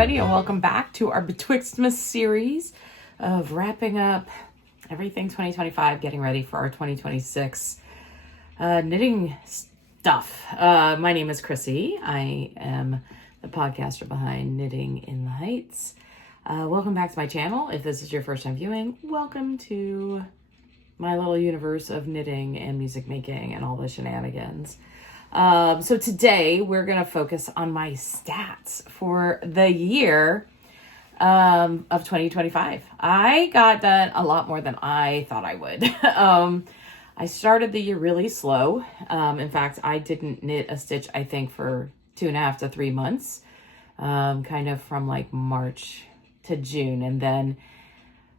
everybody, and welcome back to our Betwixtmas series of wrapping up everything 2025, getting ready for our 2026 knitting stuff. My name is Chrissy. I am the podcaster behind Knitting in the Heights. Welcome back to my channel. If this is your first time viewing, welcome to my little universe of knitting and music making and all the shenanigans. So today we're going to focus on my stats for the year of 2025. I got done a lot more than I thought I would. I started the year really slow. In fact, I didn't knit a stitch, I think, for 2.5 to 3 months, kind of from like March to June. And then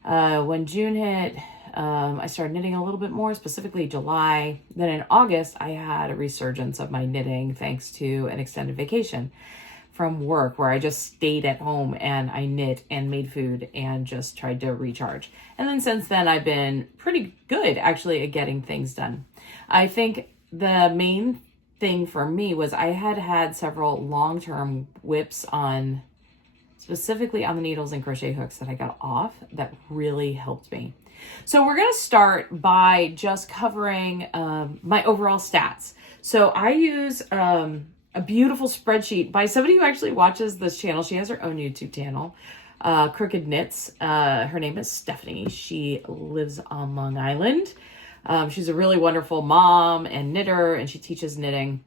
when June hit, I started knitting a little bit more, specifically July. Then in August, I had a resurgence of my knitting thanks to an extended vacation from work where I just stayed at home and I knit and made food and just tried to recharge. And then since then, I've been pretty good actually at getting things done. I think the main thing for me was I had several long-term whips on, specifically on the needles and crochet hooks that I got off that really helped me. So we're going to start by just covering my overall stats. So I use a beautiful spreadsheet by somebody who actually watches this channel. She has her own YouTube channel, Crooked Knits. Her name is Stephanie. She lives on Long Island. She's a really wonderful mom and knitter, and she teaches knitting.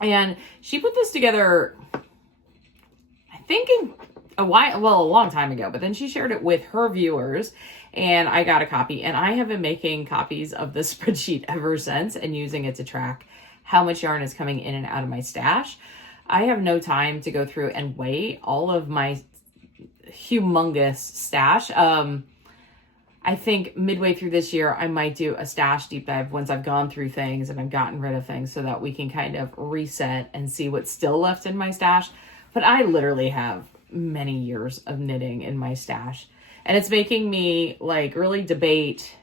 And she put this together, I think a long time ago, but then she shared it with her viewers and I got a copy, and I have been making copies of this spreadsheet ever since and using it to track how much yarn is coming in and out of my stash. I have no time to go through and weigh all of my humongous stash. I think midway through this year, I might do a stash deep dive once I've gone through things and I've gotten rid of things so that we can kind of reset and see what's still left in my stash. But I literally have many years of knitting in my stash. And it's making me like really debate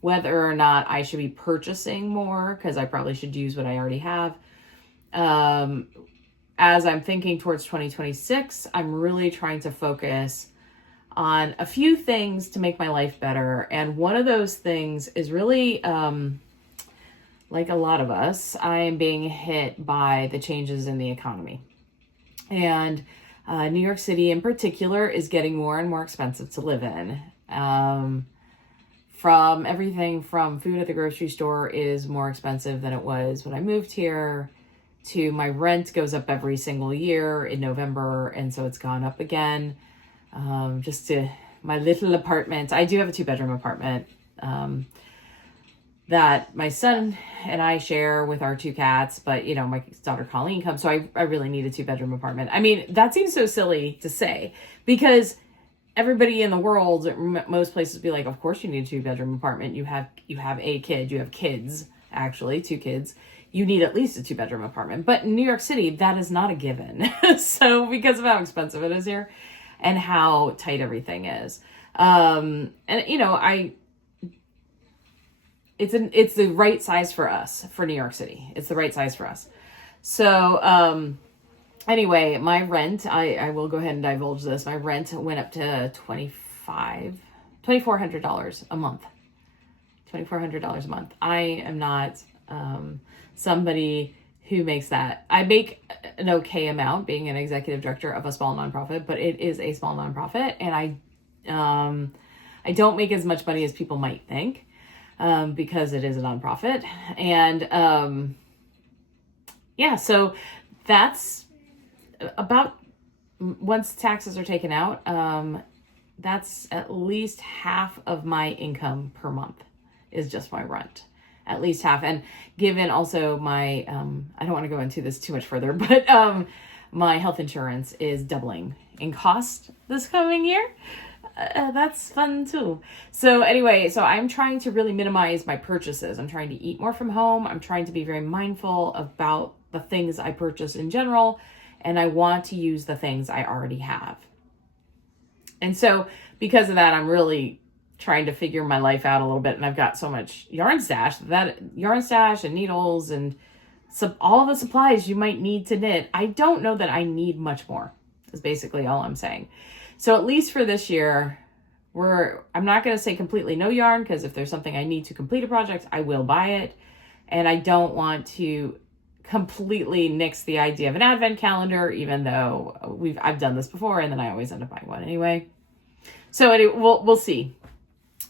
whether or not I should be purchasing more, because I probably should use what I already have. As I'm thinking towards 2026, I'm really trying to focus on a few things to make my life better. And one of those things is really, like a lot of us, I am being hit by the changes in the economy. And New York City in particular is getting more and more expensive to live in. From everything from food at the grocery store is more expensive than it was when I moved here, to my rent goes up every single year in November, and so it's gone up again. Just to my little apartment. I do have a 2-bedroom apartment that my son and I share with our 2 cats, but you know, my daughter Colleen comes, so I really need a 2-bedroom apartment. I mean, that seems so silly to say because everybody in the world, most places be like, of course you need a 2-bedroom apartment. You have a kid, you have kids, actually 2 kids. You need at least a 2-bedroom apartment. But in New York City, that is not a given. So because of how expensive it is here and how tight everything is. And you know, it's the right size for us, for New York City. It's the right size for us. So, anyway, my rent, I will go ahead and divulge this. My rent went up to $2,400 a month. $2,400 a month. I am not, somebody who makes that. I make an okay amount being an executive director of a small nonprofit, but it is a small nonprofit. And I don't make as much money as people might think. Because it is a nonprofit. And yeah, so that's about, once taxes are taken out, that's at least half of my income per month is just my rent. At least half. And given also my, I don't want to go into this too much further, but my health insurance is doubling in cost this coming year. That's fun too. So anyway, so I'm trying to really minimize my purchases. I'm trying to eat more from home. I'm trying to be very mindful about the things I purchase in general. And I want to use the things I already have. And so because of that, I'm really trying to figure my life out a little bit. And I've got so much yarn stash and needles and all the supplies you might need to knit. I don't know that I need much more. is basically all I'm saying. So at least for this year, I'm not going to say completely no yarn, because if there's something I need to complete a project, I will buy it. And I don't want to completely nix the idea of an advent calendar, even though I've done this before and then I always end up buying one anyway. So we'll see.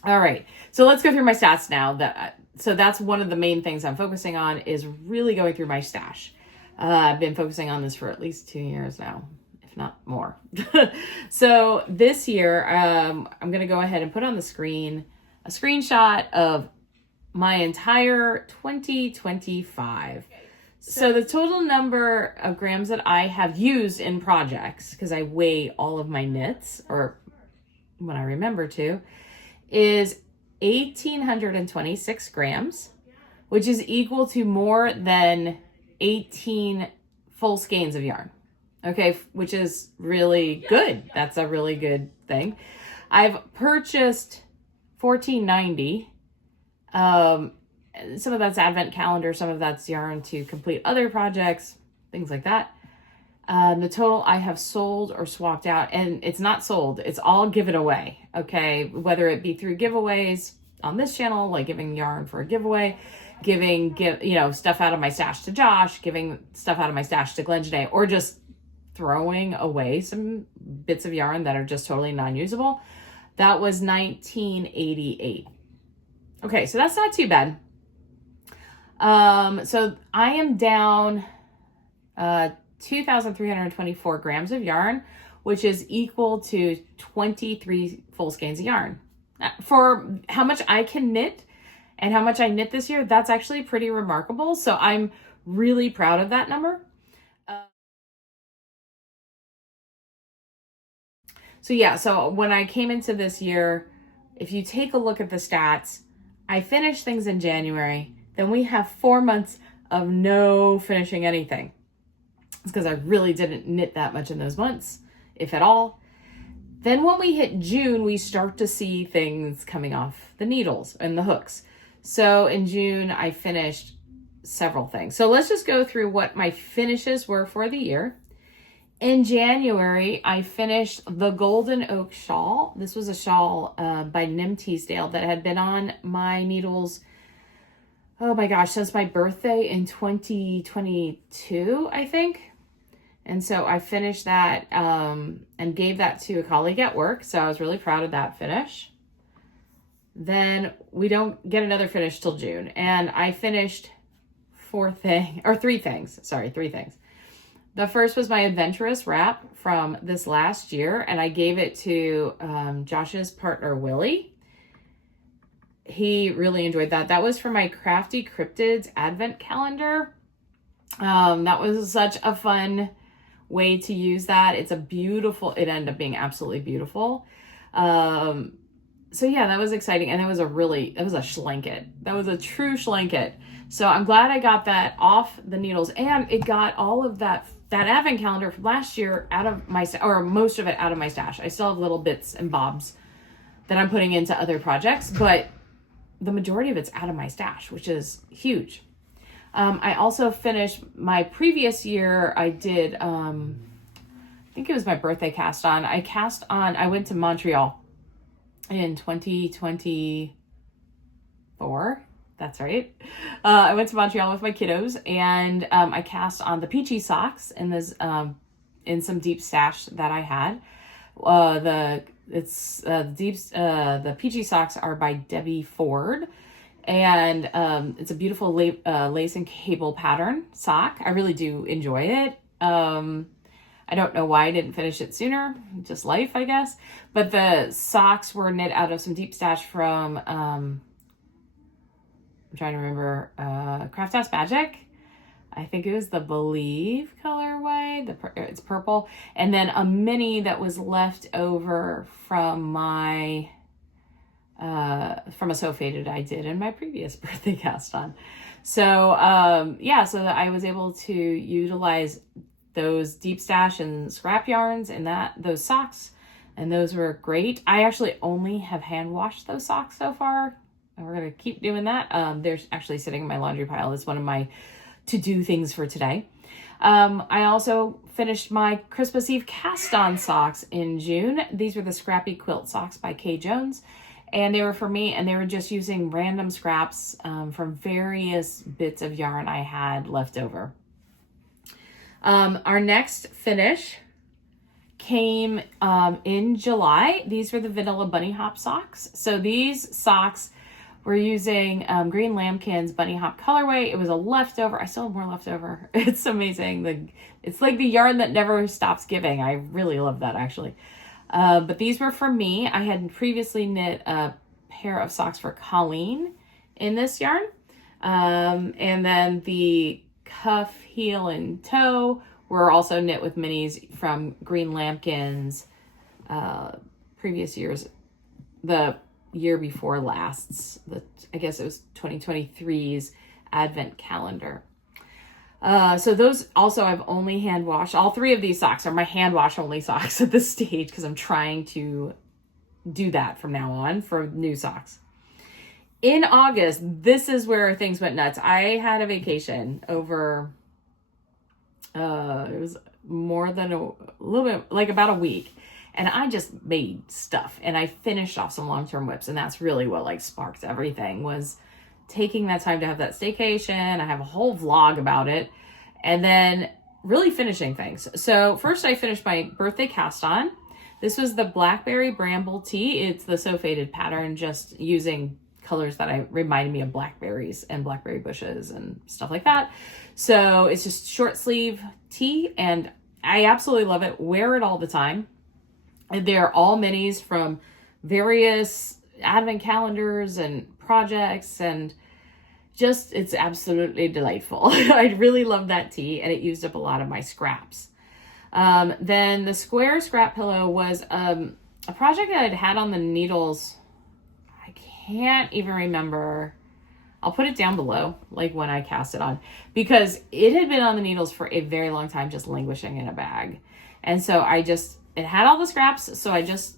All right. So let's go through my stats now. So that's one of the main things I'm focusing on, is really going through my stash. I've been focusing on this for at least 2 years now, if not more. So this year, I'm going to go ahead and put on the screen a screenshot of my entire 2025. So the total number of grams that I have used in projects, because I weigh all of my knits, or when I remember to, is 1,826 grams, which is equal to more than 18 full skeins of yarn. Okay, which is really good. That's a really good thing. I've purchased 1,490. Some of that's advent calendar, some of that's yarn to complete other projects, things like that. The total I have sold or swapped out, and it's not sold, it's all given away. Okay, whether it be through giveaways on this channel, like giving yarn for a giveaway, giving stuff out of my stash to Josh, giving stuff out of my stash to Glenn Janae, or just throwing away some bits of yarn that are just totally non-usable. That was 1988. Okay, so that's not too bad. So I am down 2,324 grams of yarn, which is equal to 23 full skeins of yarn. For how much I can knit and how much I knit this year, that's actually pretty remarkable. So I'm really proud of that number. So when I came into this year, if you take a look at the stats, I finished things in January. Then we have 4 months of no finishing anything. It's because I really didn't knit that much in those months, if at all. Then when we hit June, we start to see things coming off the needles and the hooks. So in June, I finished several things. So let's just go through what my finishes were for the year. In January, I finished the Golden Oak shawl. This was a shawl by Nim Teasdale that had been on my needles, oh my gosh, since my birthday in 2022, I think. And so I finished that and gave that to a colleague at work. So I was really proud of that finish. Then we don't get another finish till June. And I finished three things. The first was my Adventurous wrap from this last year, and I gave it to Josh's partner, Willie. He really enjoyed that. That was for my Crafty Cryptids Advent Calendar. That was such a fun way to use that. It ended up being absolutely beautiful. So yeah, that was exciting. And it was a schlanket. That was a true schlanket. So I'm glad I got that off the needles, and it got all of that advent calendar from last year out of most of it out of my stash. I still have little bits and bobs that I'm putting into other projects, but the majority of it's out of my stash, which is huge. I also finished my previous year. I did, I think it was my birthday cast on. I went to Montreal in 2024. That's right. I went to Montreal with my kiddos, and I cast on the peachy socks in this in some deep stash that I had. The peachy socks are by Debbie Ford, and it's a beautiful lace and cable pattern sock. I really do enjoy it. I don't know why I didn't finish it sooner. Just life, I guess. But the socks were knit out of some deep stash from I'm trying to remember, Craft House Magic. I think it was the Believe colorway. It's purple. And then a mini that was left over from my, from a So Faded I did in my previous birthday cast on. So, so that I was able to utilize those deep stash and scrap yarns in those socks. And those were great. I actually only have hand washed those socks so far. We're going to keep doing that. They're actually sitting in my laundry pile. It's one of my to-do things for today. I also finished my Christmas Eve cast-on socks in June. These were the Scrappy Quilt Socks by Kay Jones. And they were for me, and they were just using random scraps from various bits of yarn I had left over. Our next finish came in July. These were the Vanilla Bunny Hop socks. So these socks were using Green Lambkin's Bunny Hop colorway. It was a leftover. I still have more left over. It's amazing. It's like the yarn that never stops giving. I really love that, actually. But these were for me. I had previously knit a pair of socks for Colleen in this yarn. And then the cuff, heel, and toe were also knit with minis from Green Lambkin's previous years. The year before last's, I guess it was 2023's Advent calendar. So those also I've only hand washed. All three of these socks are my hand wash only socks at this stage because I'm trying to do that from now on for new socks. In August, this is where things went nuts. I had a vacation over, it was more than a little bit, like about a week. And I just made stuff and I finished off some long-term whips. And that's really what like sparked everything, was taking that time to have that staycation. I have a whole vlog about it, and then really finishing things. So first I finished my birthday cast on. This was the Blackberry Bramble Tee. It's the So Faded pattern, just using colors that reminded me of blackberries and blackberry bushes and stuff like that. So it's just short sleeve tee, and I absolutely love it. Wear it all the time. And they're all minis from various advent calendars and projects, and just, it's absolutely delightful. I really love that tee, and it used up a lot of my scraps. Then the square scrap pillow was a project that I'd had on the needles. I can't even remember. I'll put it down below, like when I cast it on, because it had been on the needles for a very long time, just languishing in a bag. And so it had all the scraps, so I just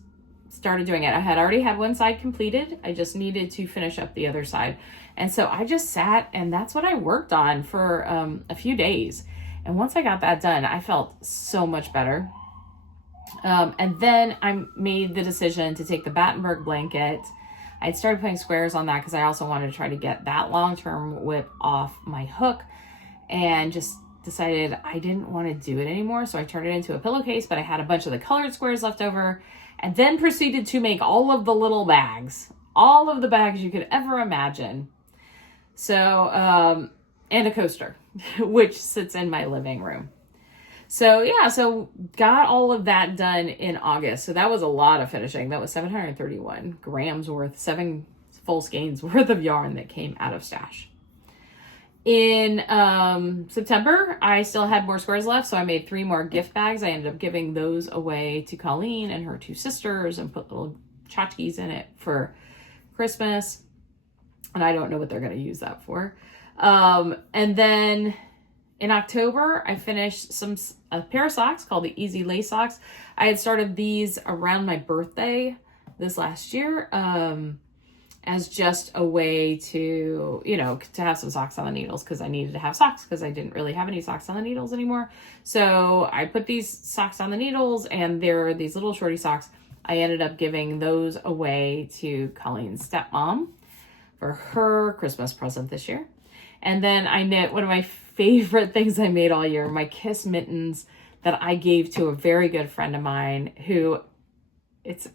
started doing it. I had already had one side completed. I just needed to finish up the other side. And so I just sat, and that's what I worked on for a few days. And once I got that done, I felt so much better. And then I made the decision to take the Battenberg blanket. I'd started putting squares on that because I also wanted to try to get that long-term whip off my hook, and just decided I didn't want to do it anymore. So I turned it into a pillowcase, but I had a bunch of the colored squares left over, and then proceeded to make all of the little bags, all of the bags you could ever imagine. So, and a coaster, which sits in my living room. So yeah, so got all of that done in August. So that was a lot of finishing. That was 731 grams worth, 7 full skeins worth of yarn that came out of stash. In September, I still had more squares left, so I made 3 more gift bags. I ended up giving those away to Colleen and her 2 sisters, and put little tchotchkes in it for Christmas. And I don't know what they're going to use that for. And then in October, I finished a pair of socks called the Easy Lace socks. I had started these around my birthday this last year, as just a way to, to have some socks on the needles, because I needed to have socks because I didn't really have any socks on the needles anymore. So I put these socks on the needles, and they're these little shorty socks. I ended up giving those away to Colleen's stepmom for her Christmas present this year. And then I knit one of my favorite things I made all year, my Kiss mittens that I gave to a very good friend of mine who, it's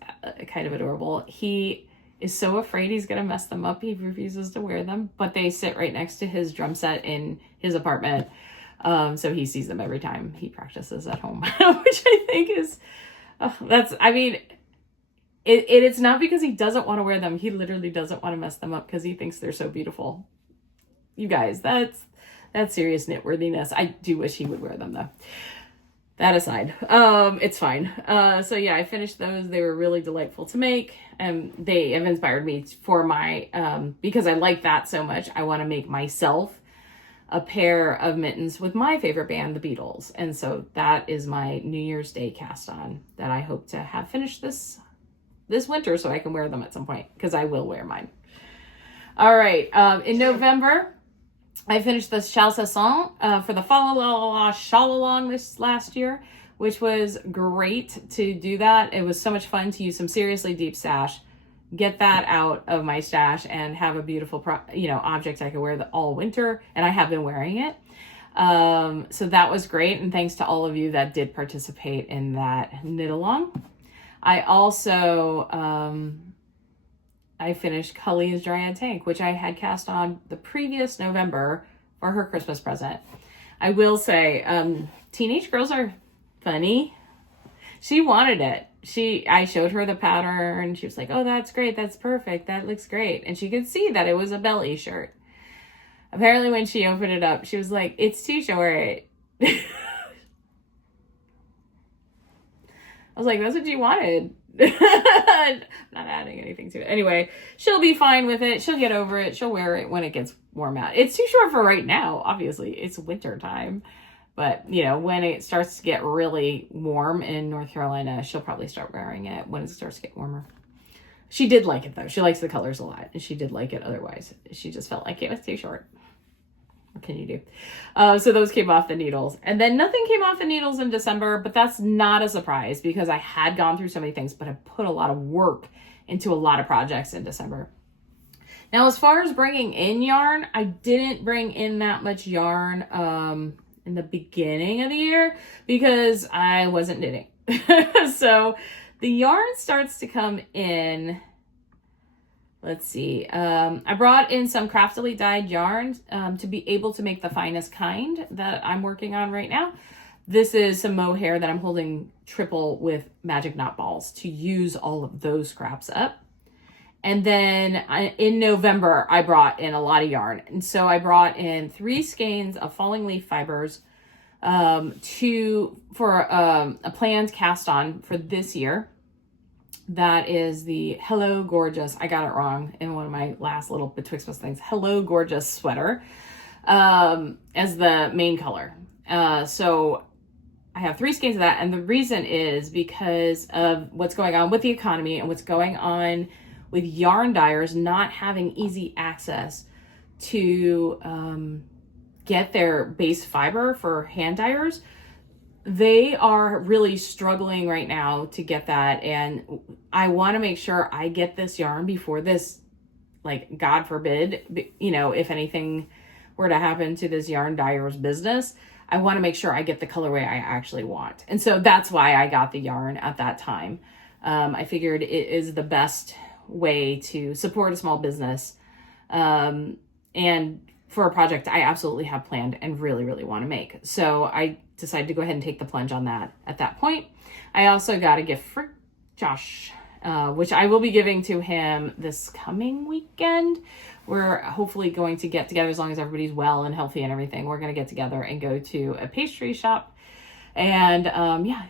kind of adorable. He is so afraid he's going to mess them up. He refuses to wear them, but they sit right next to his drum set in his apartment. So he sees them every time he practices at home, which I think is, it's not because he doesn't want to wear them. He literally doesn't want to mess them up because he thinks they're so beautiful. You guys, that's serious knitworthiness. I do wish he would wear them though. That aside, it's fine. So yeah, I finished those. They were really delightful to make. They have inspired me for my, because I like that so much, I want to make myself a pair of mittens with my favorite band, the Beatles. And so that is my New Year's Day cast on that I hope to have finished this winter so I can wear them at some point, because I will wear mine. All right. In November, I finished the Chalsasson for the Fa La La La Shawl Along this last year, which was great to do that. It was so much fun to use some seriously deep stash, get that out of my stash, and have a beautiful, object I could wear all winter, and I have been wearing it. So that was great, and thanks to all of you that did participate in that knit along. I also I finished Cully's Dryad Tank, which I had cast on the previous November for her Christmas present. I will say, teenage girls are funny. She wanted it. I showed her the pattern. She was like, oh, that's great. That's perfect. That looks great. And she could see that it was a belly shirt. Apparently when she opened it up, she was like, it's too short. I was like, that's what you wanted. I'm not adding anything to it. Anyway, she'll be fine with it. She'll get over it. She'll wear it when it gets warm out. It's too short for right now. Obviously, it's winter time. But, when it starts to get really warm in North Carolina, she'll probably start wearing it when it starts to get warmer. She did like it, though. She likes the colors a lot. And she did like it otherwise. She just felt like it was too short. What can you do? So those came off the needles. And then nothing came off the needles in December, but that's not a surprise because I had gone through so many things, but I put a lot of work into a lot of projects in December. Now, as far as bringing in yarn, I didn't bring in that much yarn in the beginning of the year because I wasn't knitting. So the yarn starts to come in. Let's see. I brought in some craftily dyed yarn to be able to make the finest kind that I'm working on right now. This is some mohair that I'm holding triple with magic knot balls to use all of those scraps up. And then in November, I brought in a lot of yarn. And so I brought in 3 skeins of falling leaf fibers for a planned cast on for this year. That is the Hello Gorgeous, I got it wrong in one of my last little Betwixtmas things, Hello Gorgeous sweater as the main color. So I have 3 skeins of that, and the reason is because of what's going on with the economy and what's going on with yarn dyers not having easy access to get their base fiber for hand dyers. They are really struggling right now to get that, and I want to make sure I get this yarn before this, like, God forbid, if anything were to happen to this yarn dyer's business, I want to make sure I get the colorway I actually want. And so that's why I got the yarn at that time. I figured it is the best way to support a small business, and for a project I absolutely have planned and really, really want to make. So I decided to go ahead and take the plunge on that at that point. I also got a gift for Josh, which I will be giving to him this coming weekend. We're hopefully going to get together, as long as everybody's well and healthy and everything. We're going to get together and go to a pastry shop. And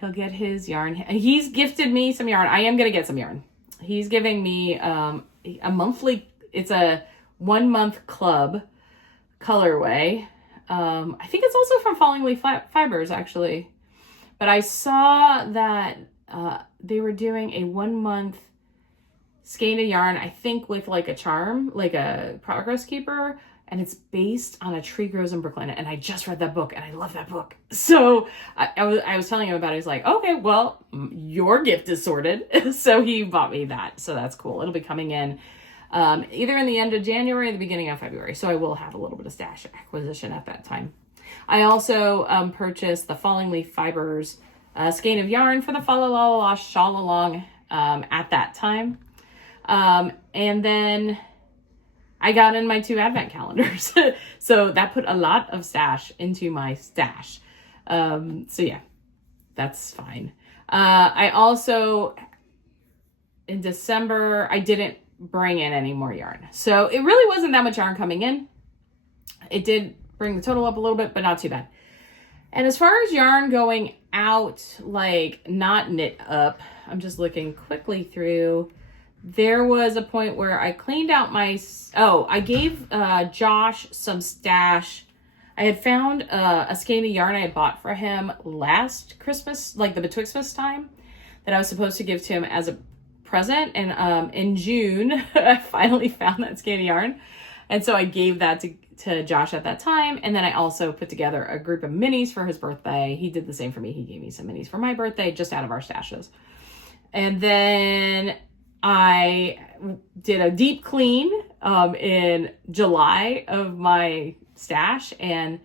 he'll get his yarn. And he's gifted me some yarn. I am going to get some yarn. He's giving me a monthly, it's a 1 month club colorway. I think it's also from Falling Leaf Fibers, actually. But I saw that they were doing a 1 month skein of yarn, I think with like a charm, like a progress keeper. And it's based on A Tree Grows in Brooklyn. And I just read that book and I love that book. So I was telling him about it. He's like, okay, well, your gift is sorted. So he bought me that. So that's cool. It'll be coming in either in the end of January or the beginning of February. So I will have a little bit of stash acquisition at that time. I also purchased the Falling Leaf Fibers skein of yarn for the Fa La La La Shawl Along at that time. And then I got in my 2 advent calendars. So that put a lot of stash into my stash. So yeah, that's fine. I also, in December, I didn't bring in any more yarn. So it really wasn't that much yarn coming in. It did bring the total up a little bit, but not too bad. And as far as yarn going out, like not knit up, I'm just looking quickly through. There was a point where I cleaned out I gave Josh some stash. I had found a skein of yarn I had bought for him last Christmas, like the Betwixtmas time, that I was supposed to give to him as a present. And in June, I finally found that skein of yarn. And so I gave that to Josh at that time. And then I also put together a group of minis for his birthday. He did the same for me. He gave me some minis for my birthday, just out of our stashes. And then I did a deep clean in July of my stash and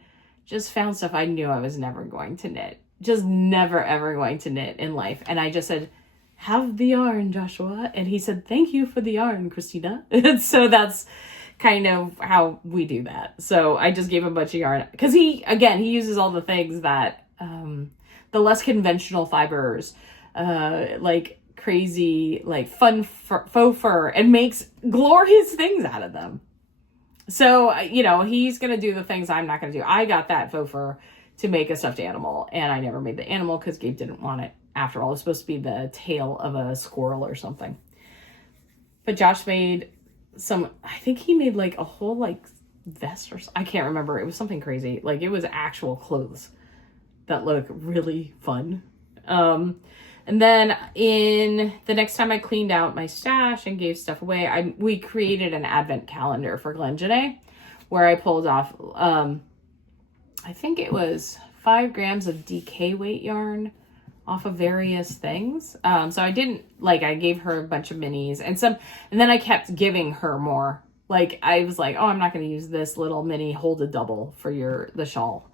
just found stuff I knew I was never going to knit. Just never, ever going to knit in life. And I just said, have the yarn, Joshua. And he said, thank you for the yarn, Christina. And so that's kind of how we do that. So I just gave him a bunch of yarn because he uses all the things that, the less conventional fibers, like crazy, like fun faux fur, and makes glorious things out of them. So, he's going to do the things I'm not going to do. I got that faux fur to make a stuffed animal, and I never made the animal because Gabe didn't want it. After all, it was supposed to be the tail of a squirrel or something. But Josh made I think he made like a whole like vest or I can't remember. It was something crazy. Like it was actual clothes that look really fun. And then in the next time I cleaned out my stash and gave stuff away, we created an advent calendar for Glenjanae where I pulled off, I think it was 5 grams of DK weight yarn off of various things. So I gave her a bunch of minis and then I kept giving her more. Like I was like, oh, I'm not going to use this little mini hold a double for the shawl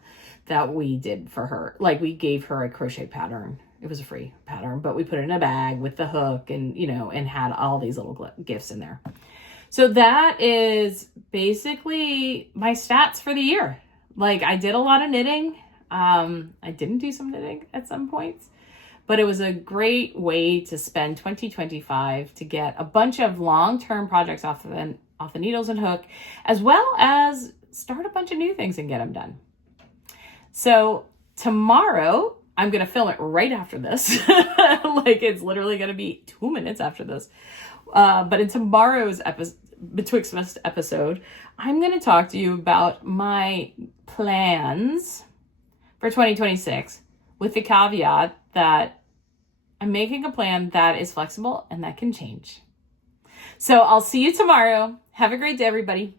that we did for her. Like we gave her a crochet pattern. It was a free pattern, but we put it in a bag with the hook and, and had all these little gifts in there. So that is basically my stats for the year. Like I did a lot of knitting. I didn't do some knitting at some points, but it was a great way to spend 2025 to get a bunch of long-term projects off the needles and hook, as well as start a bunch of new things and get them done. So tomorrow, I'm going to film it right after this. Like it's literally going to be 2 minutes after this. But in tomorrow's Betwixtmas episode, I'm going to talk to you about my plans for 2026 with the caveat that I'm making a plan that is flexible and that can change. So I'll see you tomorrow. Have a great day, everybody.